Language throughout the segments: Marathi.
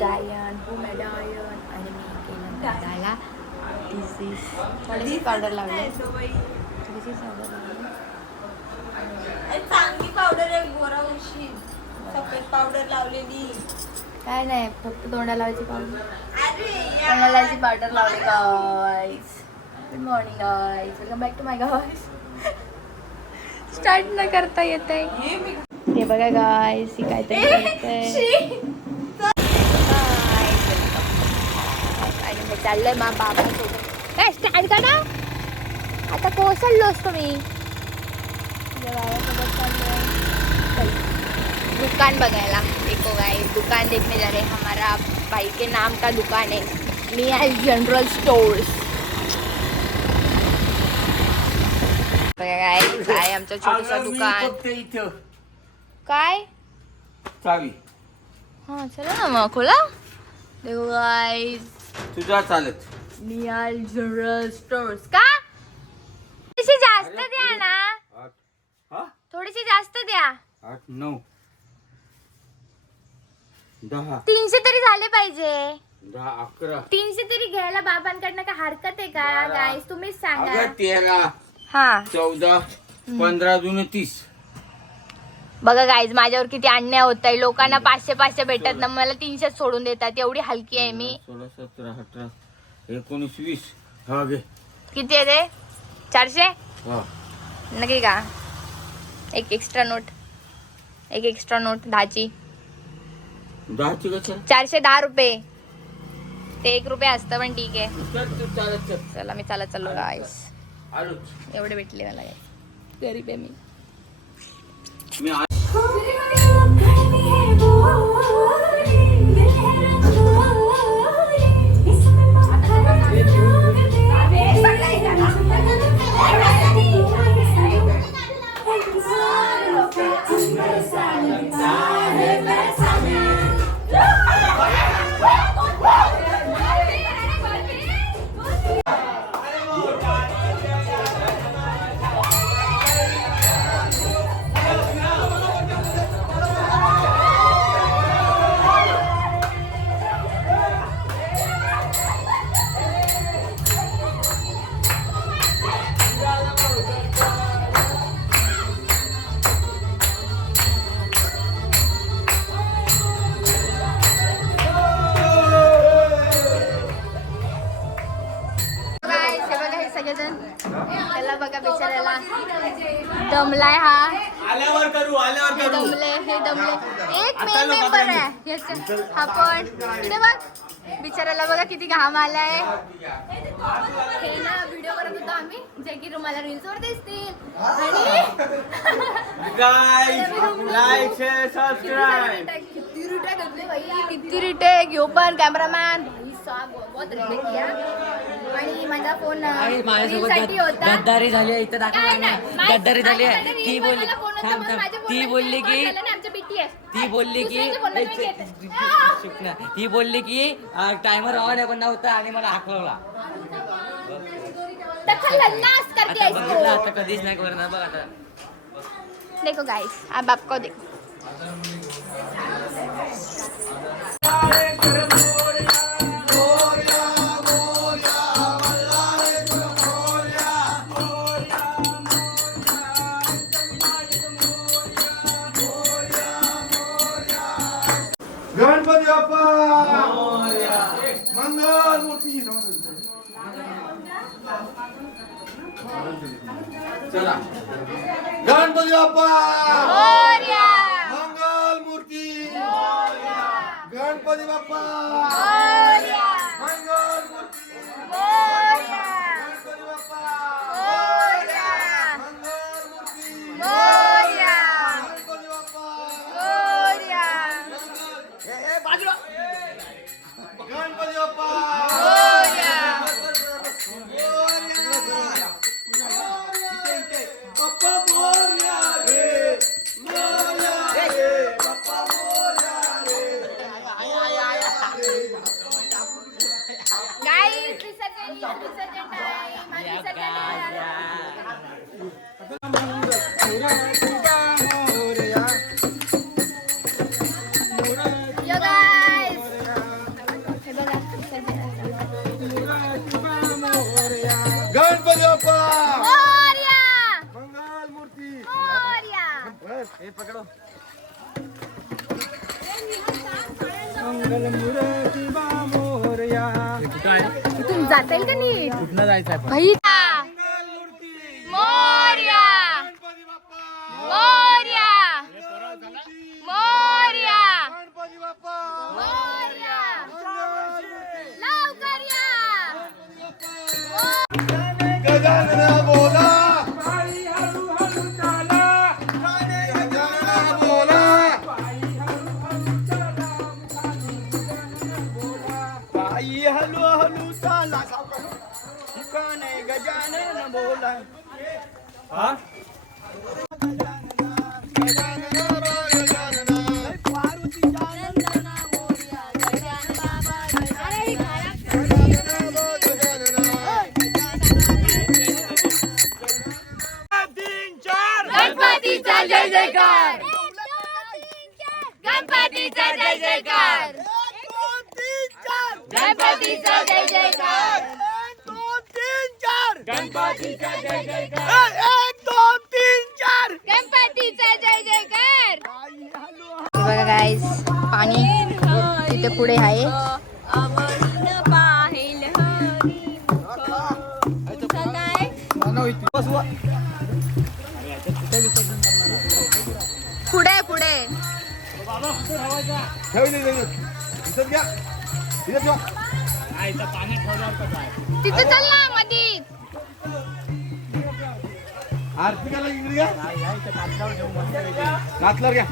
डायन डायन आणि मी केलं दादाला थोडीशी पावडर लावली. चांगली पावडर आहे, गोरा उशी सफेद पावडर लावलेली. काय नाही, फक्त तोंडाला लावायची पावडर. तोंडाला लावायची पावडर लावली guys. Good morning guys, welcome back to my guys. Start न करता येत आहे. हे बघा गाईज, ही काहीतरी करते. चाललंय मा बाबांसोबत. काय स्टँड करा आता, कोसळलोस तुम्ही. बाबासोबत चाललोय दुकान बघायला. देखो गाइस, दुकान देखने जा रहे हैं. हमारा भाई के नाम का दुकान है, नियाल जनरल स्टोर्स. बघा गाइस, आहे आमचं छोटंसं दुकान. काय चावी? हा चला ना मग खोला. देखो गाइस, तुझा चालत नियाल जनरल स्टोर्स. का थोडीशी जास्त द्या ना, थोडीशी जास्त द्या. 8, 9, 10, 300 तरी झाले पाहिजे. 10, 11, 300 तरी घ्यायला बाबांकडनं काय हरकत आहे का गाईस, तुम्हीच सांगा. 13, हा 14, 15, 30. बघा गाईज, माझ्यावर किती अन्याय होत आहे. लोकांना 500 भेटत ना, मला 300 सोडून देतात. एवढी हलकी आहे मी. 16, 17, 18, 19, 20. हा घे. किती आहे ते? 400 हा. नक्की का? एक एक्स्ट्रा नोट, 10ची. 10ची कशा? 410 रुपये. ते 1 रुपये असतं, पण ठीक आहे. चालत चला मी चालत चाललो गाईस. आलोच एवढे भेटले मला गाईस, गरीब आहे मी. त्याला बघा बिचारायला दमलाय हा. आल्यावर करू. हे दमले. एक मेन मेंबर आहे याचे, हा पण ते बघ बिचारायला बघा किती घाम आलाय. हे ना व्हिडिओ करत होतो आम्ही, जे की तुम्हाला रील्स वर दिसतील. आणि लाईक, शेअर, सबस्क्राइब. किती रिटेक घेऊ पण कॅमेरामॅन बहुत रिटेक किया. आणि माझा फोन साठी होता. गद्दारी झाली इथं दाखवा. गद्दारी झाली आहे. ती बोलली की टायमर ऑन आहे पण नव्हता आणि मला हाकलवला. आता कधीच नाही करणार बघ. आता देखो गाइस, अब आपको देखो. गणपती बाप्पा मंगल मूर्ती. चला गणपती बाप्पा मंगल मूर्ती. गणपती बाप्पा मंगल मूर्ती. गणपती बाप्पा मंगल मूर्ती. गणपती बाप्पा बाजूला. गणपती बाप्पा बाप्पा मोरया रे, मोरया रे, बाप्पा मोरया रे. इथून जाता येईल का नीट? कुठनं जायचं भाई मोरया मोरया मोरया मोरया लवकर या गजानन बोला पायी हलू हलू चाला ठिकाणे गजानन बोला गणपतीचा जय जयकार गणपतीचा जय जयकार गणपतीचा जय जयकार गणपतीचा जय जयकार 1 2 3 4 गणपतीचा जय जयकार. बघा गाईस पाणी तिथे पुढे आहे. पुढे पुढे तिथे चल ना मधी. आरतीला इकडे घ्या कातलार घ्या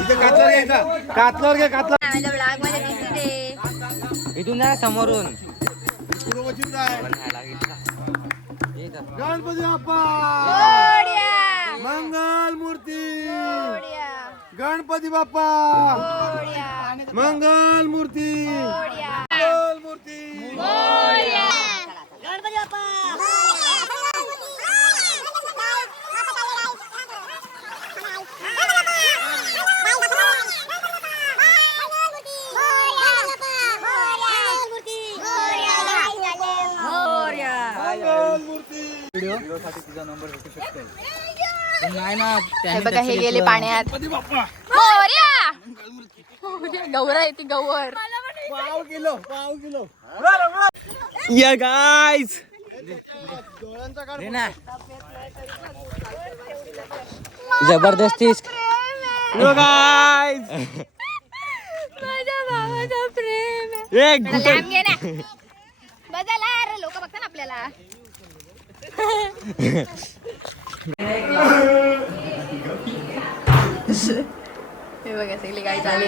इथे कातलार घ्या इथं कातलार घ्या कातलार माझ्या ब्लॉग मध्ये दिसू दे. इथून जा समोरून पूर्वचित आहे गणपती बाप्पा मोरया मंगल मूर्ती मोरया गणपती बाप्पा मोरया मंगल मूर्ती मोरया मंगल मूर्ती मोरया. मंगल मूर्ती नाही ना हे बघा हे गेले पाण्यात. मोरया मोरया. गौर आहे ती गौर. पाव किलो या गाईस जबरदस्ती गाईस माझ्या भावाचा प्रेम आहे. एक लांब घे ना. बजाला अरे लोक बघतात ना आपल्याला. हे बघा सगळी गाडी चालली.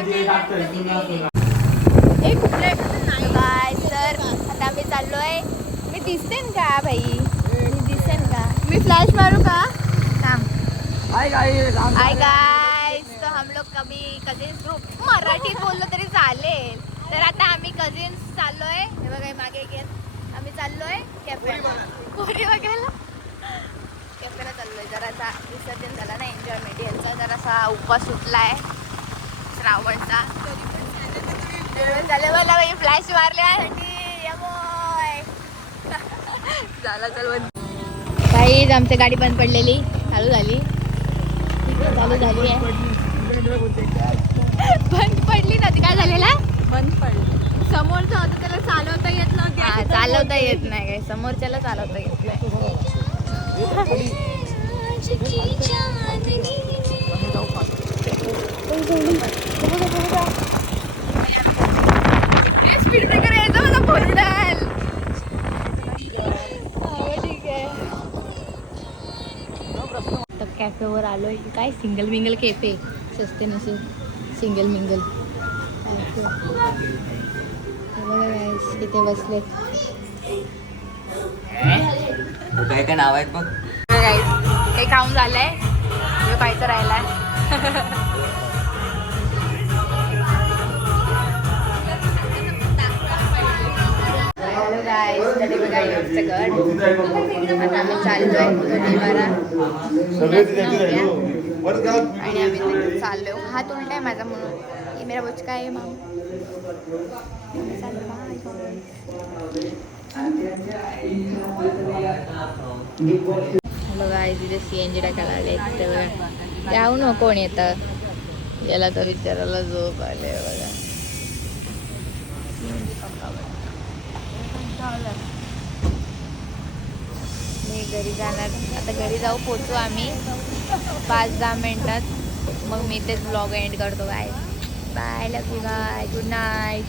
काय सर आता आम्ही चाललोय. मी दिसेन का भाई? मी दिसेन का? मी फ्लॅश मारू का? थांब. हाय गाइस तो हम लोग कभी कजिन्स ग्रुप मराठीत बोललो तरी चालेल. तर आता आम्ही कजिन्स चाललोय. हे बघा मागे घेत आम्ही चाललोय कॅफेला. पोरी बघायला कॅफेला चाललोय. जरासा विसर्जन झाला ना एन्जॉयमेंट यांचा. जरासा उपवास सुटलाय श्रावणचा. झालं मला फ्लॅश मारल्यासाठी झाला चल. काहीच आमची गाडी बंद पडलेली चालू झाली. चालू झाली आहे. बंद पडली नव्हती. काय झालेला? बंद पडली. समोरचं होतं त्याला चालवता येत नव्हतं. चालवता येत नाही काय समोरच्याला चालवता येत नाही. स्पीड ब्रेकर यायचं मला बोलणार. ठीक आहे. कॅफेवर आलोय. काय सिंगल मिंगल कॅफे सस्ते नसेल सिंगल मिंगल. तिथे बसले. काय काय नाव आहेत बघ. हे खाऊन झालंय. हे खायचं राहिलाय. आता आम्ही चाललोय आणि आम्ही तिथे चाललोय. हात उलटा आहे माझा म्हणून. ये मेरा बुचका आहे माम. बघा आई तिथे CNG टाकायला आले तिथे बघा त्याहून कोण येतं याला तर विचारायला झोप आले बघा. मी घरी जाणार आता घरी जाऊ पोचू आम्ही 5-10 मिनिटात मग मी तेच ब्लॉग एंड करतो. Bye bye love you bye good night.